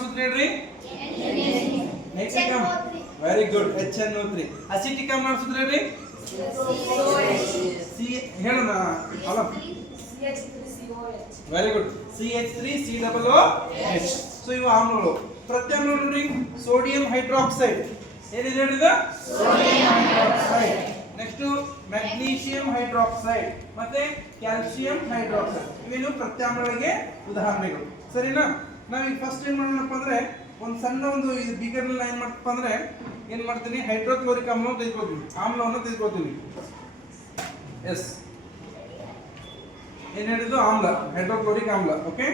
ಸೂತ್ರ ಹೇಳ್ರಿ ನೈಟ್ರಿಕ್ ಆಮ್ಲ ವೆರಿ ಗುಡ್ HNO3 ಅಸಿಟಿಕ್ ಆಮ್ಲ ಸೂತ್ರ ಹೇಳ್ರಿ ಸಿ ಹೇಳೋಣ ಅಲ್ಲ ವೆರಿ ಗುಡ್ CH3COOH ಸೊ ಇವು ಆಮ್ಲಗಳು ಪ್ರತ್ಯಾಮ್ಲ ನೋಡಿ ಸೋಡಿಯಂ ಹೈಡ್ರಾಕ್ಸೈಡ್ ಏನಿದೆ ಹೇಳಿದ sodium hydroxide next magnesium hydroxide ಮತ್ತೆ ಕ್ಯಾಲ್ಸಿಯಂ ಹೈಡ್ರಾಕ್ಸೈಡ್ ಇವೇನು ಪ್ರತ್ಯಾಮ್ಲಗಳಿಗೆ ಉದಾಹರಣೆಗಳು ಸರಿನಾ ನಾವು ಈಗ ಫಸ್ಟ್ ಏನು ಮಾಡೋಣಪ್ಪ ಅಂದ್ರೆ ಒಂದು ಸಣ್ಣ ಒಂದು ಇದು ಬೀಗರ್ನಲ್ಲಿ ಏನು ಮಾಡ್ತಪ್ಪ ಅಂದ್ರೆ ಏನು ಮಾಡ್ತೀನಿ ಹೈಡ್ರೋಕ್ಲೋರಿಕ್ ಆಮ್ಲವನ್ನು ತೆಗೆದುಕೊಳ್ತೀನಿ ಆಮ್ಲವನ್ನು ತೆಗೆದುಕೊಳ್ತೀನಿ ಎಸ್ ಏನು ಹೇಳಿದ್ದು ಆಮ್ಲ ಹೈಡ್ರೋಕ್ಲೋರಿಕ್ ಆಮ್ಲ ಓಕೆ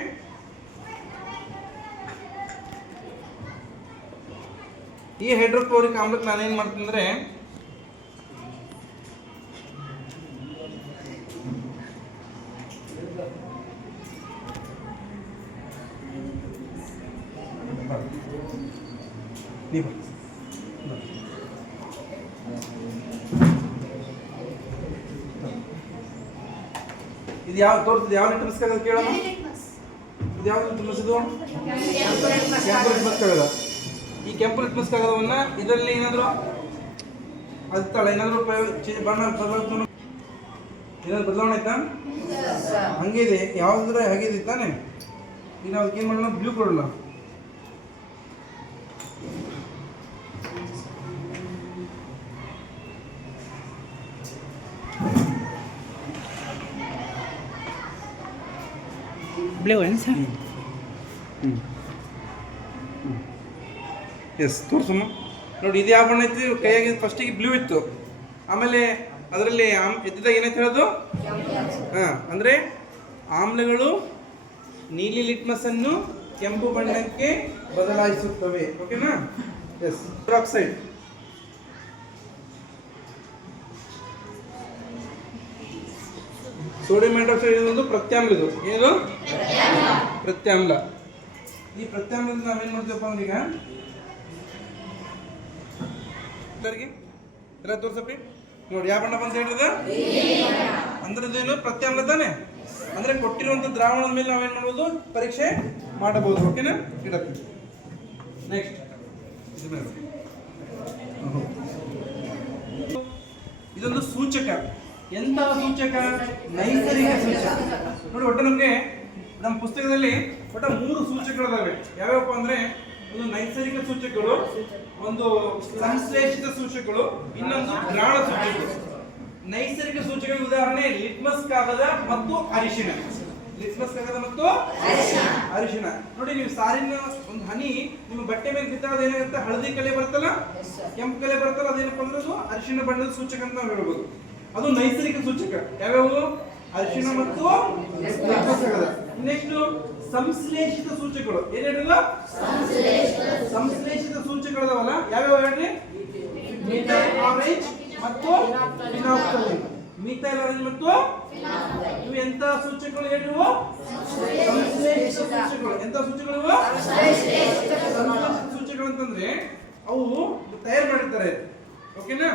ಈ ಹೈಡ್ರೋಕ್ಲೋರಿಕ್ ಆಮ್ಲಕ್ಕೆ ನಾನು ಏನು ಮಾಡ್ತೀನಿ ಅಂದರೆ ಇದು ಯಾವ ತೋರಿಸಿದ ಯಾವ ಲಿಟ್ಮಸ್ ಕಾಗದ ಕೇಳೋಣ ಇದು ಯಾವ ಲಿಟ್ಮಸ್ ಇದು ಕೆಂಪು ಲಿಟ್ಮಸ್ ಕಾಗದ ಈ ಕೆಂಪು ಲಿಟ್ಮಸ್ ಕಾಗದವನ್ನ ಇದರಲ್ಲಿ ಏನಾದರೂ ಅಲ್ತಾಳ ಏನಾದರೂ ಬಣ್ಣ ಬದಲಾವಣೆ ಏನಾದ್ರು ಬದಲಾವಣೆ ಆಯ್ತಾ ಹಂಗೆ ಇದೆ ಯಾವ್ದಾದ್ರೆ ಹಾಗೆ ಇದೆ ತಾನೆ ಈಗ ನಾವು ಏನು ಮಾಡೋಣ ಬ್ಲೂ ಕೊಡೋಣ ಬ್ಲೂ ಏನು ಸರ್ ಎಸ್ ತೋರಿಸಮ್ಮ ನೋಡಿ ಇದು ಯಾವ ಬಣ್ಣ ಇತ್ತು ಕೈಯಾಗಿ ಫಸ್ಟಿಗೆ ಬ್ಲೂ ಇತ್ತು ಆಮೇಲೆ ಅದರಲ್ಲಿ ಎದ್ದಿದಾಗ ಏನೈತೆ ಹೇಳೋದು ಹಾಂ ಅಂದರೆ ಆಮ್ಲಗಳು ನೀಲಿ ಲಿಟ್ಮಸನ್ನು ಕೆಂಪು ಬಣ್ಣಕ್ಕೆ ಬದಲಾಯಿಸುತ್ತವೆ ಓಕೆನಾ ಎಸ್ ಹೈಡ್ರಾಕ್ಸೈಡ್ ಸೋಡಿಯಂ ಹೈಡ್ರಾಕ್ಸೈಡ್ ಇದೊಂದು ಪ್ರತ್ಯಾಮ್ಲ ಇದು ಏನು ಪ್ರತ್ಯಾಮ್ಲ ಈ ಪ್ರತ್ಯಾಮ್ಲದಿಂದ ನಾವೇನು ಮಾಡ್ತೀವಪ್ಪ ಅಂದ್ರೆ ಈಗ ಎಲ್ಲ ತೋರ್ಸಪ್ಪಿ ನೋಡಿ ಯಾವ ಬಣ್ಣ ಬಂತ ಹೇಳಿದ ಅಂದ್ರೆ ಇದೇನು ಪ್ರತ್ಯಾಮ್ಲ ತಾನೆ ಅಂದ್ರೆ ಕೊಟ್ಟಿರುವಂತ ದ್ರಾವಣದ ಮೇಲೆ ನಾವೇನ್ ಮಾಡ್ಬೋದು ಪರೀಕ್ಷೆ ಮಾಡಬಹುದು ಓಕೆನಾ ಇಡಕ್ಕೆ ನೆಕ್ಸ್ಟ್ ಇದೊಂದು ಸೂಚಕ ಎಂತಹ ಸೂಚಕ ನೈಸರ್ಗಿಕ ಸೂಚಕ ನೋಡಿ ಒಟ್ಟು ನಮಗೆ ನಮ್ಮ ಪುಸ್ತಕದಲ್ಲಿ ಒಟ್ಟ 3 ಸೂಚಕಗಳಿದಾವೆ ಯಾವ್ಯಾವಪ್ಪ ಅಂದ್ರೆ ಒಂದು ನೈಸರ್ಗಿಕ ಸೂಚಕಗಳು ಒಂದು ಸಂಶ್ಲೇಷಿತ ಸೂಚಕಗಳು ಇನ್ನೊಂದು ಗ್ರಾಣ ಸೂಚಕಗಳು ನೈಸರ್ಗಿಕ ಸೂಚಕಗಳ ಉದಾಹರಣೆ ಲಿಟ್ಮಸ್ ಕಾಗದ ಮತ್ತು ಅರಿಶಿಣ ಲಿಟ್ಮಸ್ ಕಾಗದ ಮತ್ತು ಅರಿಶಿಣ ನೋಡಿ ನೀವು ಸಾರಿನ ಒಂದು ಹನಿ ನಿಮ್ಮ ಬಟ್ಟೆ ಮೇಲೆ ಬಿದ್ದಾಗ ಏನಾಗುತ್ತೆ ಹಳದಿ ಕಲೆ ಬರ್ತಲ್ಲ ಕೆಂಪು ಕಲೆ ಬರ್ತಲ್ಲ ಅದೇನಪ್ಪ ಅಂದ್ರೆ ಅದು ಅರಿಶಿಣ ಬಣ್ಣದ ಸೂಚಕ ಅಂತ ನಾವು ಹೇಳ್ಬೋದು ಅದು ನೈಸರ್ಗಿಕ ಸೂಚಕ ಯಾವ್ಯಾವು ಅರಿಶಿಣ ಮತ್ತು ಲಿಟ್ಮಸ್ ಕಾಗದ ನೆಕ್ಸ್ಟ್ ಸಂಶ್ಲೇಷಿತ ಸೂಚಕಗಳು ಏನ್ ಹೇಳಿಲ್ಲ ಸಂಶ್ಲೇಷಿತ ಸೂಚಕಗಳದವಲ್ಲ ಯಾವ್ಯಾವ ಹೇಳ್ರಿ ಮಿಥೈಲ್ ಆರೆಂಜ್ ಮತ್ತು ಫಿನಾಲ್ಫಥಲೈನ್ ಮಿಥೈಲ್ ಆರೆಂಜ್ ಮತ್ತು ಇವು ಎಂತ ಸೂಚಕಗಳು ಹೇಳಿವು ಸಂಶ್ಲೇಷಿತ ಸೂಚಕಗಳು ಎಂತ ಸೂಚಕಗಳು ಸಂಶ್ಲೇಷಿತ ಸೂಚಕಗಳು ಅಂತಂದ್ರೆ ಅವು ತಯಾರು ಮಾಡಿರ್ತಾರೆ ಓಕೆನಾ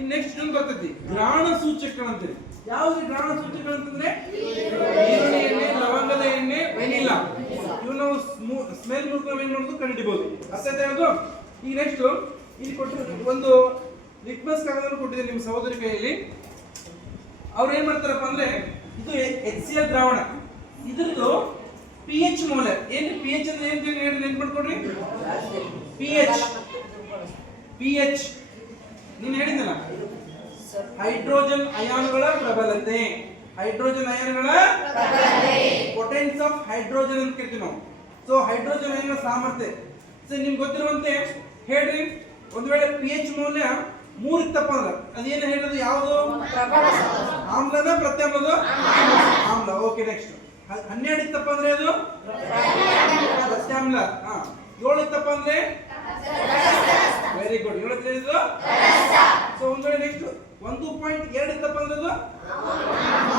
ಇನ್ ನೆಕ್ಸ್ಟ್ ಒಂದು ಬರ್ತೈತಿ ಗ್ರಾಣ ಸೂಚಕಗಳಂತೀರಿ ಯಾವ್ದು ಗ್ರಾಣ ಸೂಚಕಗಳು ಅಂತಂದ್ರೆ ಈರುಳ್ಳಿ ಎಣ್ಣೆ ಲವಂಗದ ಎಣ್ಣೆ ವೆನಿಲಾ ಇವು ನಾವು ಸ್ಮೆಲ್ ಮೂಲಕ ಏನ್ ಮಾಡೋದು ಕಂಡುಹಿಡಿಬಹುದು ಅರ್ಥ ಆಯ್ತಾ ಹೇಳೋದು ಈಗ ನೆಕ್ಸ್ಟ್ ಇಲ್ಲಿ ಕೊಟ್ಟಿರೋ ಒಂದು ಲಿಟ್ಮಸ್ ಕಾಗದವನ್ನು ಕೊಟ್ಟಿದೆ ನಿಮ್ಮ ಸಹೋದರಿ ಕೈಯಲ್ಲಿ ಅವ್ರು ಏನ್ ಮಾಡ್ತಾರಪ್ಪ ಅಂದ್ರೆ ಇದು HCl ದ್ರಾವಣ ಇದ್ರದ್ದು pH ಮೌಲ್ಯ ಏನು pH ಅಂದ್ರೆ ಏನು ಹೇಳಿ ನೆನ್ಪು ಮಾಡ್ಕೊಡ್ರಿ pH ನೀನು ಹೇಳಿದ್ನಲ್ಲ ಹೈಡ್ರೋಜನ್ ಅಯಾನುಗಳ ಪ್ರಬಲತೆ ಹೈಡ್ರೋಜನ್ ಅಯಾನುಗಳ ಪೊಟೆನ್ಸ್ ಆಫ್ ಹೈಡ್ರೋಜನ್ ಅಂತ ಕರಿತೀವಿ ನಾವು ಸೊ ಹೈಡ್ರೋಜನ್ ಅಯಾನುಗಳ ಸಾಮರ್ಥ್ಯ ಸೊ ನಿಮ್ಗೆ ಗೊತ್ತಿರುವಂತೆ ಹೇಳ್ರಿ ಒಂದು ವೇಳೆ pH ಮೌಲ್ಯ 3 ಇತ್ತಪ್ಪ ಅಂದ್ರೆ ಅದೇನು ಹೇಳೋದು ಯಾವುದು ಆಮ್ಲನ ಪ್ರತ್ಯಾಮ್ಲದ ಆಮ್ಲ ಓಕೆ ನೆಕ್ಸ್ಟ್ 12 ಇತ್ತಪ್ಪ ಅಂದ್ರೆ ಅದು ಪ್ರತ್ಯಾಮ್ಲ 7 ಇತ್ತಪ್ಪ ಅಂದ್ರೆ ವೆರಿ ಗುಡ್ 7 ಇದು ಸೊ ಒಂದು ವೇಳೆ ನೆಕ್ಸ್ಟ್ 1.2 ಇತ್ತಪ್ಪ ಅಂದ್ರೆ ಅದು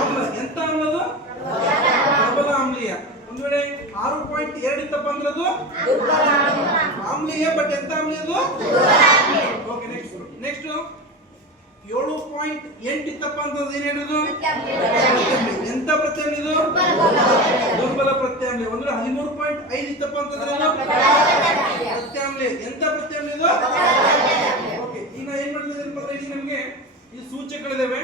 ಆಮ್ಲ ಎಂತ ಆಮ್ಲ ಅದು ಪ್ರಬಲ ಆಮ್ಲೀಯ ಒಂದು ವೇಳೆ 6.2 ಇತ್ತಪ್ಪ ಅಂದ್ರೆ ಅದು ಆಮ್ಲೀಯ ಬಟ್ ಎಂತ ಆಮ್ಲೀಯ ಅದು ಓಕೆ ನೆಕ್ಸ್ಟ್ 7.8 ಇತ್ತಪ್ಪ ಅಂತಂದ್ರೆ ಏನ್ ಹೇಳಿದ್ರು? ಎಂತ ಪ್ರತ್ಯಾಮ್ಲ ಇದು? ದುರ್ಬಲ ಪ್ರತ್ಯಾಮ್ಲ. ಅಂದ್ರೆ 13.5 ಇತ್ತಪ್ಪ ಅಂತಂದ್ರೆ ಪ್ರತ್ಯಾಮ್ಲ. ಎಂತ ಪ್ರತ್ಯಾಮ್ಲ ಇದು? ಓಕೆ, ಈಗ ಏನ್ ಮಾಡ್ತಿದ್ದೀರಪ್ಪ ಇಲ್ಲಿ ನಮಗೆ ಈ ಸೂಚಕಗಳಿದಾವೆ,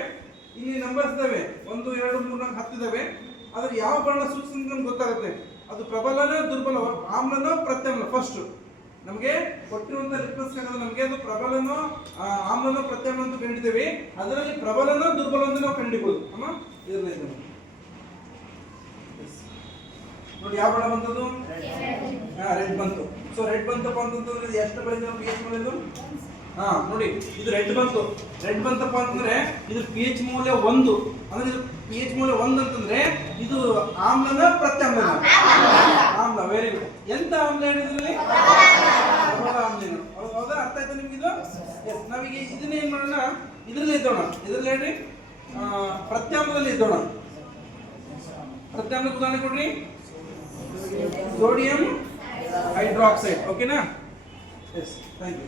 ಇಲ್ಲಿ ನಂಬರ್ಸ್ ಇದಾವೆ, 1 2 3 4 10 ಇದಾವೆ. ಆದ್ರೆ ಯಾವ ಬಣ್ಣ ಸೂಚಿಸಿದ್ರೆ ನಮ್ಗೆ ಗೊತ್ತಾಗುತ್ತೆ ಅದು ಪ್ರಬಲನ ದುರ್ಬಲ, ಆಮ್ಲನ ಪ್ರತ್ಯಾಮ್ಲ. ಫಸ್ಟ್ ನಮಗೆ ಕೊಟ್ಟಿರುವಂತ ಲಿಟ್ಮಸ್ ಕಾಗದ ನಮಗೆ ಅದು ಪ್ರಬಲನೋ ಆಮ್ಲನೋ ಪ್ರತ್ಯಾಮ್ಲ ಅಂತ ಕಂಡಿದ್ದೇವೆ. ಅದರಲ್ಲಿ ಪ್ರಬಲನೋ ದುರ್ಬಲ ಅಂತ ನಾವು ಕಂಡಿಬಹುದು. ಅಮ್ಮ ಇದರಲ್ಲಿ ನೋಡಿ ಯಾವ ಬಣ್ಣ ಬಂತದು? ರೆಡ್ ಬಂತು. ಸೊ ರೆಡ್ ಬಂತಪ್ಪ ಅಂತಂದ್ರೆ ಎಷ್ಟು ಬರೀತೀವಿ pH ಮೌಲ್ಯ? ನೋಡಿ ಇದು ರೆಡ್ ಬಂತು. ರೆಡ್ ಬಂತಪ್ಪ ಅಂತಂದ್ರೆ ಇದು pH ಮೌಲ್ಯ 1. ಅಂದ್ರೆ ಇದು pH ಮೌಲ್ಯ 1 ಅಂತಂದ್ರೆ ಇದು ಆಮ್ಲನ ಪ್ರತ್ಯಾಮ್ಲನ? ಆಮ್ಲ. Very good. ಎಂತ ಆಮ್ಲ ಹೇಳಿದ್ರಲ್ಲಿ? ಪ್ರಬಲ ಆಮ್ಲನ. ಹೌದಾ? ಅರ್ಥ ಆಯ್ತಾ ನಿಮ್ಗೆ ಇದು? ಎಸ್. ನಾವೀಗ ಇದನ್ನ ಏನ್ ಮಾಡೋಣ, ಇದ್ರಲ್ಲಿ ಇದ್ದೋಣ. ಇದ್ರಲ್ಲಿ ಹೇಳ್ರಿ ಪ್ರತ್ಯಾಮ್ಲದಲ್ಲಿ ಇದ್ದೋಣ. ಪ್ರತ್ಯಾಮ್ಲಕ್ಕೆ ಉದಾಹರಣೆ ಕೊಡ್ರಿ. Sodium hydroxide. ಓಕೆನಾ? Yes, thank you.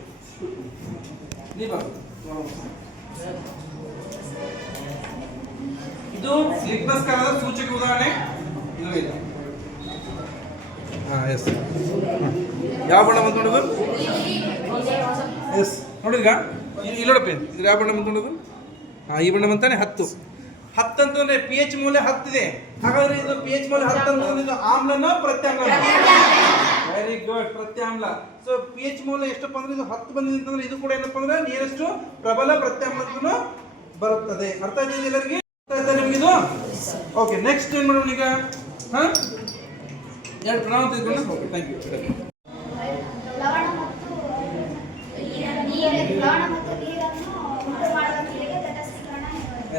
ಇದು ಲಿಟ್ಮಸ್ ಕಾಗದ ಸೂಚಕ ಉದಾಹರಣೆ. ಯಾವ ಬಣ್ಣ ಬಂತು ನೋಡೋದು? ಎಸ್, ನೋಡಿದ್ಗ ಇಲ್ಲಿ ನೋಡಪ್ಪ, ಇದು ಯಾವ ಬಣ್ಣ ಬಂತು ನೋಡೋದು? ಈ ಬಣ್ಣ ಬಂತಾನೆ 10. 10 ಅಂತಂದ್ರೆ pH ಮೌಲ್ಯ 10 ಇದೆ. ಹಾಗಾದ್ರೆ ಇದು pH ಮೌಲ್ಯ 10 ಅಂತಂದ್ರೆ ಇದು ಆಮ್ಲನ ಪ್ರತ್ಯಾಮ್ಲ? ವೆರಿ ಗುಡ್, ಪ್ರತ್ಯಾಮ್ಲ. ಸೊ pH ಮೌಲ್ಯ ಎಷ್ಟಪ್ಪ ಅಂದ್ರೆ ಇದು 10 ಬಂದಿದೆ ಅಂತಂದ್ರೆ ಇದು ಕೂಡ ಏನಪ್ಪ ಅಂದ್ರೆ ನಿಯರೆಸ್ಟ್ ಪ್ರಬಲ ಪ್ರತ್ಯಾಮ್ಲಕ್ಕೂ ಬರುತ್ತದೆ. ಅರ್ಥ ಆಯ್ತಾ ಎಲ್ಲರಿಗೆ? ಅರ್ಥ ಆಯ್ತಾ ನಿಮ್ಗೆ ಇದು? ಓಕೆ, ನೆಕ್ಸ್ಟ್ ಏನ್ ಮಾಡೋಣ ಈಗ? ಎರಡು ಪ್ರಣಾಮ ತೆಗೆದುಕೊಂಡು. Okay, thank you.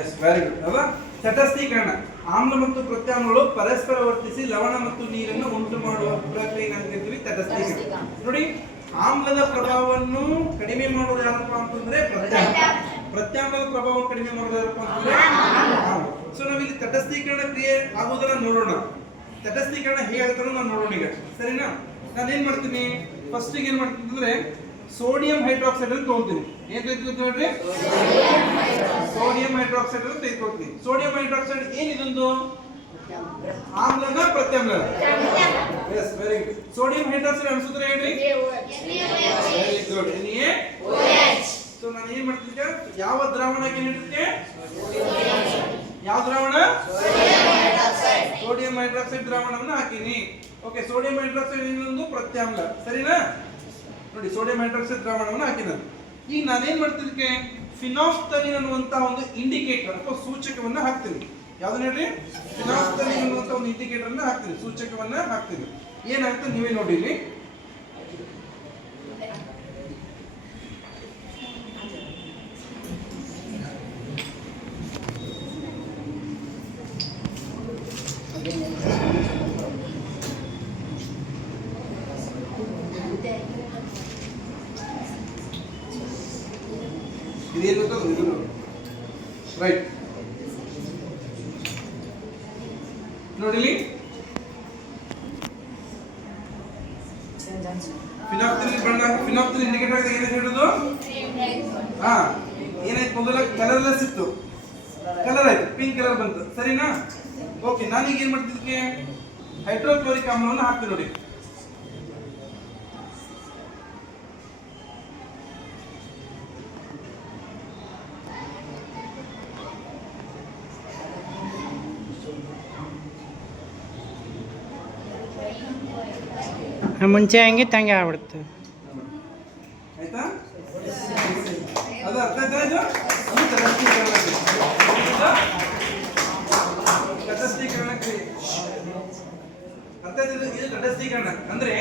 Yes, very good. ಅಲ್ವಾ? ತಟಸ್ಥೀಕರಣ. ಆಮ್ಲ ಮತ್ತು ಪ್ರತ್ಯಾಮ್ಲಗಳು ಪರಸ್ಪರ ವರ್ತಿಸಿ ಲವಣ ಮತ್ತು ನೀರನ್ನು ಉಂಟು ಮಾಡುವ ಪ್ರಕ್ರಿಯೆ ಅಂತ ಕರಿತೀವಿ ತಟಸ್ಥೀಕರಣ. ನೋಡಿ, ಆಮ್ಲದ ಪ್ರಭಾವವನ್ನು ಕಡಿಮೆ ಮಾಡೋದು ಯಾರಪ್ಪ ಅಂತಂದ್ರೆ ಪ್ರತ್ಯಾಮ್ಲ. ಪ್ರತ್ಯಾಮ್ಲದ ಪ್ರಭಾವವನ್ನು ಕಡಿಮೆ ಮಾಡೋದು ಯಾರಪ್ಪ ಅಂತಂದ್ರೆ ಆಮ್ಲ. ಸೊ ನಾವಿಲ್ಲಿ ತಟಸ್ಥೀಕರಣ ಕ್ರಿಯೆ ಆಗುವುದನ್ನ ನೋಡೋಣ. ತಟಸ್ಥೀಕರಣ ಹೇಗಾಗುತ್ತೋ ನಾವು ನೋಡೋಣ ಈಗ, ಸರಿನಾ? ನಾನು ಏನ್ ಮಾಡ್ತೀನಿ, ಫಸ್ಟ್ ಏನ್ ಮಾಡ್ತೀನಿ ಅಂದ್ರೆ ಸೋಡಿಯಂ ಹೈಡ್ರಾಕ್ಸೈಡ್ ಅಂತ ತಗೊಳ್ತೀನಿ. ಏನ್ ತೆಗೆದುಕೊಳ್ತೀನಿ ನೋಡ್ರಿ? ಸೋಡಿಯಂ ಹೈಡ್ರಾಕ್ಸೈಡ್ ಅಂತ ತೆಗೆದುಕೊಳ್ತೀನಿ. ಸೋಡಿಯಂ ಹೈಡ್ರಾಕ್ಸೈಡ್ ಏನಿದೊಂದು ಆಮ್ಲನ ಪ್ರತ್ಯಾಮ್ಲ? Yes, very good. Sodium hydroxide ಅನ್ನು ಸೂತ್ರ ಹೇಳ್ರಿ. Very good. NaOH. ಸೊ ನಾನು ಏನ್ ಮಾಡ್ತೀನಿ, ಯಾವ ದ್ರಾವಣಕ್ಕೆ ನೀಡುತ್ತೆ? ಯಾವ ದ್ರಾವಣ? ಸೋಡಿಯಂ ಹೈಡ್ರಾಕ್ಸೈಡ್ ದ್ರಾವಣವನ್ನು ಹಾಕಿನಿ. ಓಕೆ, ಸೋಡಿಯಂ ಹೈಡ್ರಾಕ್ಸೈಡ್ ಇನ್ನೊಂದು ಪ್ರತ್ಯಾಮ್ಲ, ಸರಿನಾ? ನೋಡಿ, ಸೋಡಿಯಂ ಹೈಡ್ರಾಕ್ಸೈಡ್ ದ್ರಾವಣವನ್ನು ಹಾಕಿದ. ಈಗ ನಾನೇನ್ ಮಾಡ್ತಿದ್ದಕ್ಕೆ ಫಿನಾಫ್ಥಲೀನ್ ಅನ್ನುವಂತ ಒಂದು ಇಂಡಿಕೇಟರ್ ಅಥವಾ ಸೂಚಕವನ್ನ ಹಾಕ್ತೀನಿ. ಯಾವ್ದನ್ನ ಹೇಳ್ರಿ? ಫಿನಾಫ್ಥಲೀನ್ ಅನ್ನುವಂತ ಒಂದು ಇಂಡಿಕೇಟರ್ ಅನ್ನ ಹಾಕ್ತೀನಿ, ಸೂಚಕವನ್ನ ಹಾಕ್ತೀನಿ. ಏನಾಗುತ್ತೆ ನೀವೇ ನೋಡಿ ಇಲ್ಲಿ. ಇದೇನು ಗೊತ್ತದು? ಇದು ರೈಟ್. ನೋಡಿ, ಫಿನಾಫ್ಥಲೀನ್ ಬಣ್ಣ, ಫಿನಾಫ್ಥಲೀನ್ ಇಂಡಿಕೇಟರ್ ಆಗಿದೆ. ಏನಾಯ್ತು ಹೇಳೋದು? ಏನಾಯ್ತು? ಮೊದಲ ಕಲರ್ಲೆಸ್ ಇತ್ತು, ಕಲರ್ ಆಯ್ತು, ಪಿಂಕ್ ಕಲರ್ ಬಂತು, ಸರಿನಾ? ಓಕೆ, ನಾನೀಗ ಏನ್ ಮಾಡ್ತಿದ್ದಕ್ಕೆ ಹೈಡ್ರೋಕ್ಲೋರಿಕ್ ಆಮ್ಲವನ್ನು ಹಾಕ್ತೀನಿ. ನೋಡಿ, ಮುಂಚೆ ಹಂಗೆ ತಂಗೆ ಆಗ್ಬಿಡುತ್ತೆ. ಆಯ್ತಾ? ಅದು ಅರ್ಥ ಆಯ್ತಾ? ಇದು ತಟಸ್ಥೀಕರಣ ಕ್ರಿಯೆ. ಅರ್ಥ ಆಯ್ತಾ? ಇದು ತಟಸ್ಥೀಕರಣ ಅಂದ್ರೆ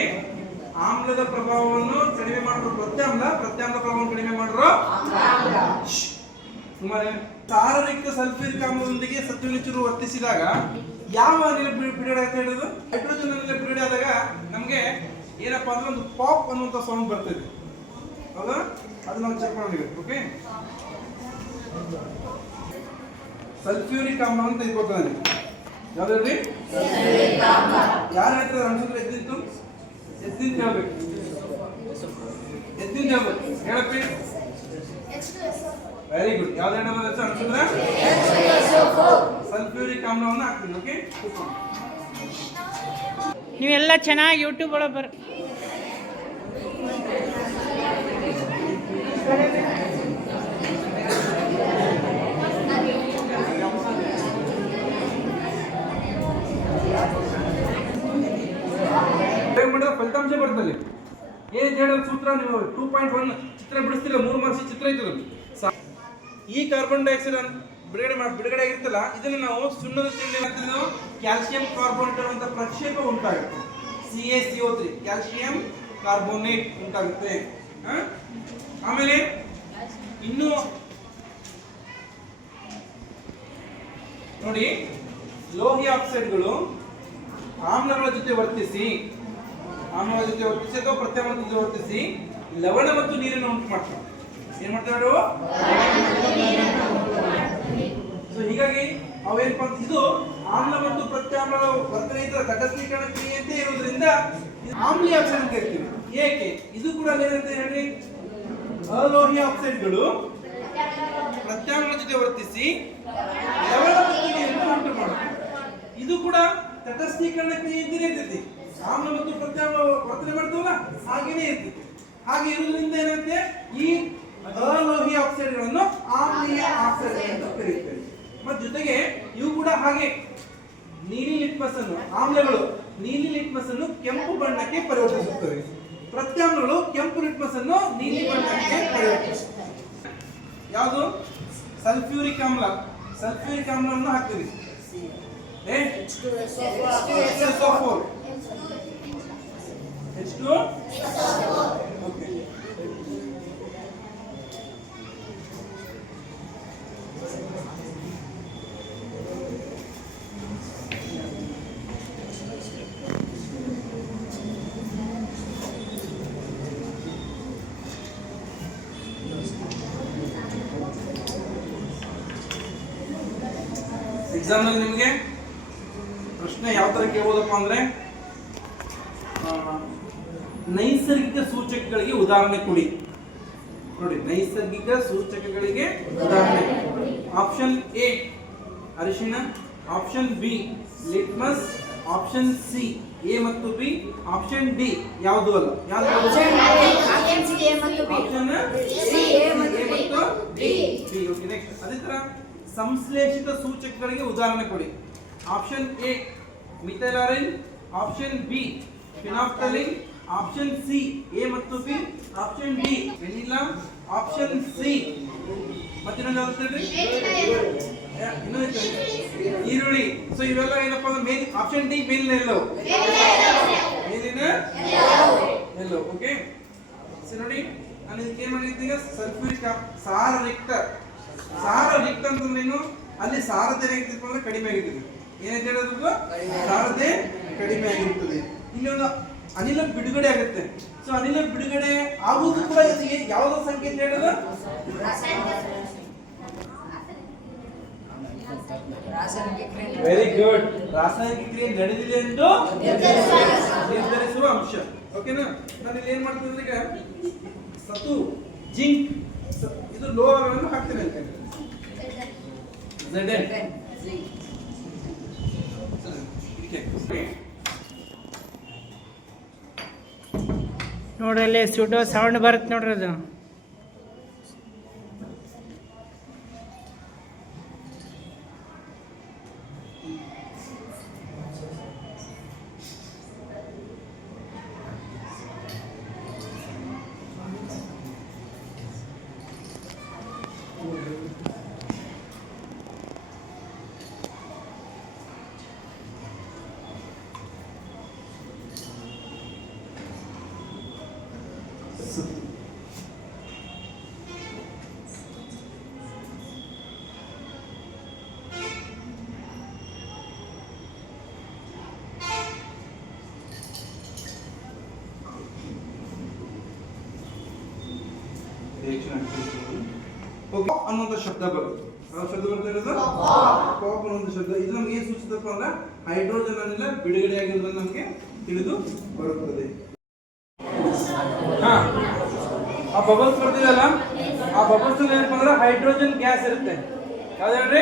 ಆಮ್ಲದ ಪ್ರಭಾವವನ್ನು ಕಡಿಮೆ ಮಾಡುವ ಪ್ರತ್ಯಾಮ್ಲ, ಪ್ರತ್ಯಾಮ್ಲ ಪ್ರಭಾವವನ್ನು ಕಡಿಮೆ ಮಾಡುವ ಸುಮಾರು ಸಾರಯುಕ್ತ ಸಲ್ಫ್ಯೂರಿಕ್ ಆಮ್ಲದೊಂದಿಗೆ ಸತ್ವನಿಚರು ವರ್ತಿಸಿದಾಗ ಯಾವ ಅನಿಲ ಬಿಡುಗಡೆ ಅಂತ ಹೇಳೋದು? ಹೈಡ್ರೋಜನ್ ಅನಿಲ ಬಿಡುಗಡೆ ಆದಾಗ ನಮಗೆ ಏನಪ್ಪಾ ಅಂದ್ರೆ ಒಂದು ಪಾಪ್ ಅನ್ನುವಂತ ಸೌಂಡ್ ಬರ್ತದೆ. ಹೌದಾ? ಅದು ನಾವು ಚೆಕ್ ಮಾಡಿ. ಓಕೆ, ಸಲ್ಫ್ಯೂರಿಕ್ ಆಮ್ಲ ಅಂತ ತೆಗೆದುಕೊಳ್ತಾನೆ. ಯಾವ್ದ್ರಿ? ಯಾರು ಹೇಳ್ತಾರೆ? ಅನ್ಸಿದ್ರೆ ಎದ್ದಿತ್ತು ಹೇಳ್ಬೇಕು, ಎದ್ದಿಂತ ಹೇಳ್ಬೇಕು. ಹೇಳಪ್ಪಿ. Very good. ಯಾವ್ದು ಅನ್ಸಿದ್ರೆ ಸಲ್ಫ್ಯೂರಿಕ್ ಆಮ್ಲವನ್ನು ಹಾಕ್ತೀನಿ. ಓಕೆ, ನೀವೆಲ್ಲ ಚೆನ್ನಾಗಿ ಯೂಟ್ಯೂಬ್ ಒಳಗೆ ಬರ್ ಫಲಿತಾಂಶ ಬರ್ತದೆ. ಏನ್ ಹೇಳೋದು ಸೂತ್ರ, ನೀವು 2.1 ಚಿತ್ರ ಬಿಡಿಸ್ತಿಲ್ಲ, 3 ಮಾರ್ಕ್ಸ್ ಚಿತ್ರ ಇರ್ತದೆ. ಈ ಕಾರ್ಬನ್ ಡೈಆಕ್ಸೈಡ್ ಬಿಡುಗಡೆ ಆಗಿರ್ತಲ್ಲ, ಇದನ್ನು ನಾವು ಸುಣ್ಣದ ತಿಂಡಿ ಕ್ಯಾಲ್ಸಿಯಂ ಕಾರ್ಬೋನೇಟ್ ಅಂತ ಪ್ರಕ್ಷೇಪ ಉಂಟಾಗುತ್ತೆ. CaCO3 ಕ್ಯಾಲ್ಸಿಯಂ ಕಾರ್ಬೋನೇಟ್ ಉಂಟಾಗುತ್ತೆ. ಆಮೇಲೆ ಇನ್ನು ನೋಡಿ, ಲೋಹಿ ಆಕ್ಸೈಡ್ಗಳು ಆಮ್ಲಗಳ ಜೊತೆ ವರ್ತಿಸಿ ಅಥವಾ ಪ್ರತ್ಯಾಮ್ಲದ ಜೊತೆ ವರ್ತಿಸಿ ಲವಣ ಮತ್ತು ನೀರನ್ನು ಉಂಟು ಮಾಡ್ತಾರೆ. ಏನ್ ಮಾಡ್ತಾರೆ? ಸೊ ಹೀಗಾಗಿ ಅವೇನಪ್ಪ, ಇದು ಆಮ್ಲ ಮತ್ತು ಪ್ರತ್ಯಾಮ್ಲ ವರ್ತನೆ ತಟಸ್ಥೀಕರಣ ಕ್ರಿಯೆಯಂತೆ ಇರುವುದರಿಂದ ಆಮ್ಲೀಯ ಆಕ್ಸೈಡ್ ಅಂತ ಕರಿತೀವಿ. ಏಕೆ? ಇದು ಕೂಡ ಏನಂತ ಹೇಳಿ, ಅಲೋಹಿ ಆಕ್ಸೈಡ್ಗಳು ಪ್ರತ್ಯಾಮ್ಲ ಜೊತೆ ವರ್ತಿಸಿ ಲವಣ ಮತ್ತು ನೀರನ್ನು ಉಂಟು ಮಾಡುತ್ತೆ. ಇದು ಕೂಡ ತಟಸ್ಥೀಕರಣ ಕ್ರಿಯೆಯಂತೆ ಇರ್ತೈತಿ. ಆಮ್ಲ ಮತ್ತು ಪ್ರತ್ಯಾಮ್ಲ ವರ್ತನೆ ಮಾಡ್ತೀವಲ್ಲ, ಹಾಗೇನೆ ಇರ್ತೈತಿ. ಹಾಗೆ ಇರುವುದರಿಂದ ಏನಂತೆ, ಈ ಅಲೋಹಿ ಆಕ್ಸೈಡ್ಗಳನ್ನು ಆಮ್ಲೀಯ ಆಕ್ಸೈಡ್ ಅಂತ ಕರೀತಾರೆ. ಮತ್ತು ಜೊತೆಗೆ ಇವು ಕೂಡ ಹಾಗೆ ನೀಲಿ ಲಿಟ್ಮಸ್ ಅನ್ನು, ಆಮ್ಲಗಳು ನೀಲಿ ಲಿಟ್ಮಸ್ ಅನ್ನು ಕೆಂಪು ಬಣ್ಣಕ್ಕೆ ಪರಿವರ್ತಿಸುತ್ತವೆ. ಪ್ರತ್ಯಾಮ್ಲಗಳು ಕೆಂಪು ಲಿಟ್ಮಸ್ ಅನ್ನು ನೀಲಿ ಬಣ್ಣಕ್ಕೆ ಪರಿವರ್ತಿಸುತ್ತವೆ. ಯಾವುದು? ಸಲ್ಫ್ಯೂರಿಕ್ ಆಮ್ಲ. ಸಲ್ಫ್ಯೂರಿಕ್ ಆಮ್ಲವನ್ನು ಹಾಕ್ತೀವಿ. H2. ಓಕೆ, ಎಕ್ಸಾಮ್ ನಲ್ಲಿ ನಿಮಗೆ ಪ್ರಶ್ನೆ ಯಾವ ತರ ಕೇಳಬಹುದಪ್ಪ ಅಂದ್ರೆ, ನೈಸರ್ಗಿಕ ಸೂಚಕಗಳಿಗೆ ಉದಾಹರಣೆ ಕೊಡಿ. ನೋಡಿ, ನೈಸರ್ಗಿಕ ಸೂಚಕಗಳಿಗೆ ಉದಾಹರಣೆ. ಆಪ್ಷನ್ ಎ ಅರಿಶಿಣ, option b litmus, option c a ಮತ್ತು ಬಿ, ಆಪ್ಷನ್ ಡಿ ಯಾವುದು ಅಲ್ಲ. Option b. Okay, next. ಅದೇ ತರ ಸಂಶ್ಲೇಷಿತ ಸೂಚಕಗಳಿಗೆ ಉದಾಹರಣೆ ಕೊಡಿ. Option a methyl orange, option b phenolphthalein, option c a ಮತ್ತು b, option d vanilla, option c ಮತ್ತೆ ಈರುಳ್ಳಿ. ಸೊ ಇವೆಲ್ಲ ಏನಪ್ಪಾ ಅಂದ್ರೆ ಮೇನ್. ಆಪ್ಷನ್ ಡಿ ಮೇಲಿನ ಎಲ್ಲೋ, ಮೇಲಿನ ಎಲ್ಲೋ. ಓಕೆ, ಸೊ ನೋಡಿ, ನಾನು ಇದಕ್ಕೆ ಏನ್ ಮಾಡಿದ್ದೀನಿ, ಸಲ್ಫ್ಯೂರಿಕ್ ಸಾರರಿಕ್ತ. ಸಾರರಿಕ್ತ ಅಂತಂದ್ರೇನು? ಅಲ್ಲಿ ಸಾರತೆ ಏನಾಗಿರ್ತದೆ ಅಂದ್ರೆ ಕಡಿಮೆ ಆಗಿರ್ತದೆ. ಏನಂತ ಹೇಳೋದು? ಸಾರತೆ ಕಡಿಮೆ ಆಗಿರ್ತದೆ. ಇಲ್ಲಿ ಒಂದು ಅನಿಲ ಬಿಡುಗಡೆ ಆಗುತ್ತೆ. ಸೊ ಅನಿಲ ಬಿಡುಗಡೆ ಆಗುವುದು ಕೂಡ ಯಾವುದೋ ಸಂಕೇತ ಹೇಳೋದು? Very good. ರಾಸಾಯನಿಕ ಕ್ರಿಯೆ ನಡೆದಿದೆ ಎಂದು ನಿರ್ಧರಿಸುವ ಅಂಶ. ಓಕೆನಾ? ನಾನು ಇಲ್ಲಿ ಏನ್ ಮಾಡ್ತೀನಿ ಅಂದ್ರೆ, ಈಗ ಸತು, ಜಿಂಕ್, ಇದು ಲೋಹಗಳನ್ನು ಹಾಕ್ತೇನೆ ಅಂತ. ನೋಡ್ರಿ, ಅಲ್ಲಿ ಸುಡೋ ಸೌಂಡ್ ಬರುತ್ತೆ ನೋಡ್ರಿ. ಅದು ಅನ್ನುವಂಥ ಶಬ್ದ ಬರುತ್ತೆ. ಶಬ್ದ ಬರ್ತಾ ಇರೋದು ಕಾಪ್ ಅನ್ನುವಂಥ ಶಬ್ದ. ಇದು ನಮ್ಗೆ ಏನ್ ಸೂಚಿಸಪ್ಪ ಅಂದ್ರೆ, ಹೈಡ್ರೋಜನ್ ಅನಿಲ ಬಿಡುಗಡೆ ಆಗಿರೋದನ್ನ ನಮಗೆ ತಿಳಿದು ಬರುತ್ತದೆ. ಆ ಬಬಲ್ಸ್ ಬರ್ತಿದಲ್ಲ, ಆ ಬಬಲ್ಸ್ ಏನಪ್ಪ ಅಂದ್ರೆ ಹೈಡ್ರೋಜನ್ ಗ್ಯಾಸ್ ಇರುತ್ತೆ. ಯಾವ್ದು ಹೇಳ್ರಿ?